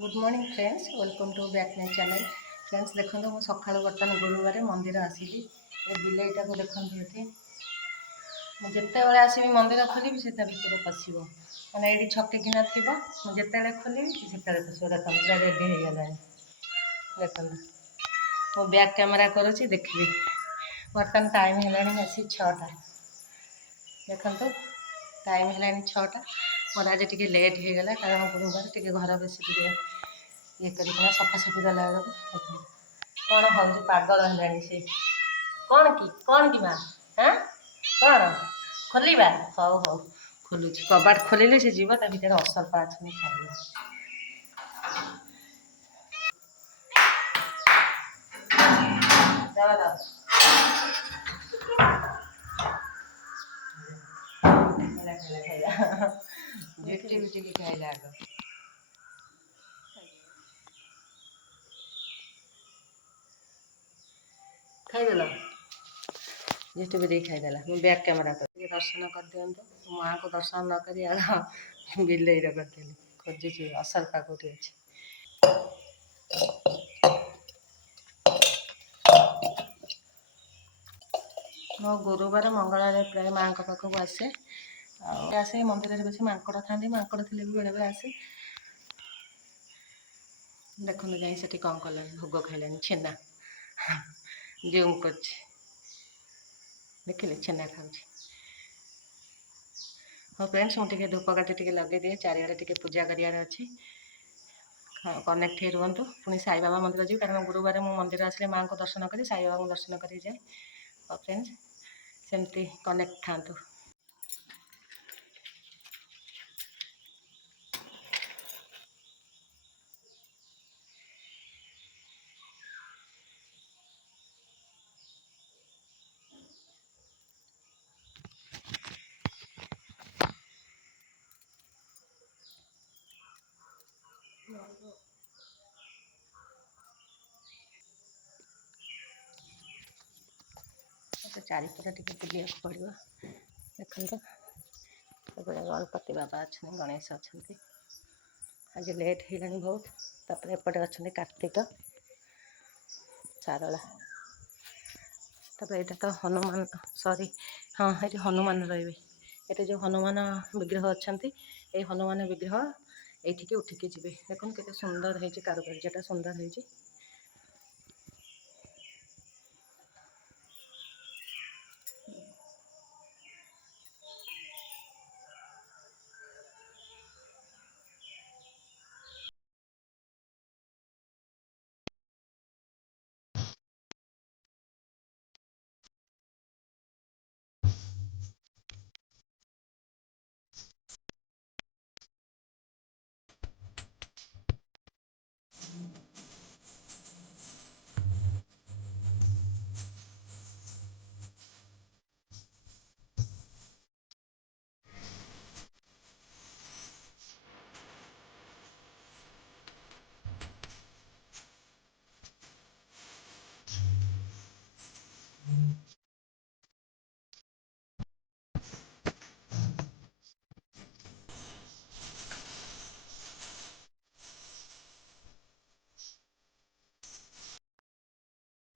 Good morning friends, welcome to back my channel. Friends देखो मुझे सका बर्तमान गुरुवार मंदिर आसिली बिलेटा को देखते ये मुझे आसवि मंदिर खोलि से भितर पशि मैंने ये छकिना थी मुझे खोलि से पशो देखो पूरा रेडी हो गला देखो मो बैक कैमेरा करुच्ची देखिए बर्तमान टाइम है आसी 6टा देखो टाइम है 6टा मोर आज टी लेट हो गला कारण गुरुवार टी घर बेस ये करना सफासफी कला बेलू कौन हूँ पागल है सी कौन कि माँ हाँ कौन खोलवा हौ हौ खोलुची कबाट खोलिले से जीव ता भीतर असरपा अच्छी खाइब झुट्टी बुटी की खाइला आग खाईदेल झुट्टी बुटी खाईदेला मुझे बैक कैमेरा कर दर्शन कर दिखाँ माँ को दर्शन न करी आग बिलेईर करदेली खोजुची असरपा कौटी अच्छे मो गुरुवार मंगलवार प्राय माँ पाखक आसे आसे मंदिर बेस माकड़ था माकड़ थे भी बेले बेले आसे देखो जा कौन कला भोग खाइलानी छेना जूम कर देखिले छेना खाऊँ हाँ फ्रेंड्स मुझे धूपकाठी टे लगे दिए चारिड़े टे पूजा करार अच्छी कनेक्ट हो रुहतु पुणी साई बाबा मंदिर जी कारण गुरुवार मु मंदिर आसले माँ को दर्शन करी साई बाबा को दर्शन कर जाए और फ्रेंड्स सेमती कनेक्ट था चारिपट टे बुलिया पड़ो देखो गणपति बाबा अच्छा गणेश अच्छा आज लेट हो बहुत तापर एपटे अच्छा कार्तिक सारला तापर यहाँ तो हनुमान सॉरी हाँ ये हनुमान रे ये जो हनुमान विग्रह अच्छा ये हनुमान विग्रह ये उठिकी जी देखो के सुंदर है कारुकार्यटा सुंदर है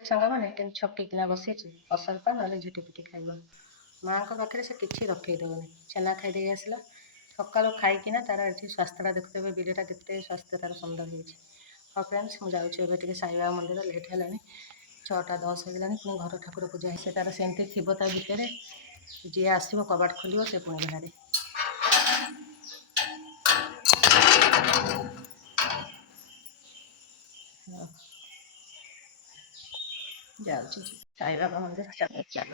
सांग मैंने छकिना बसी असरपा ना झुटीपिटी खाइब माँ को पाखे से किसी रखईदेवनी छेना खाईदे आसला सका खाईकिना तार ये स्वास्थ्यटा देखते वीडियोटा देखते स्वास्थ्य तार सुंदर हो हाँ फ्रेंड्स मुझे साईबाबा मंदिर लेट है 6:10 हो गलानी पुणी घर ठाकुर पूजा से तार सेमती थी ता भितर जी आसो कबाट खोल से पुणी बाहर जाऊँ साईबाबा मंदिर चल चल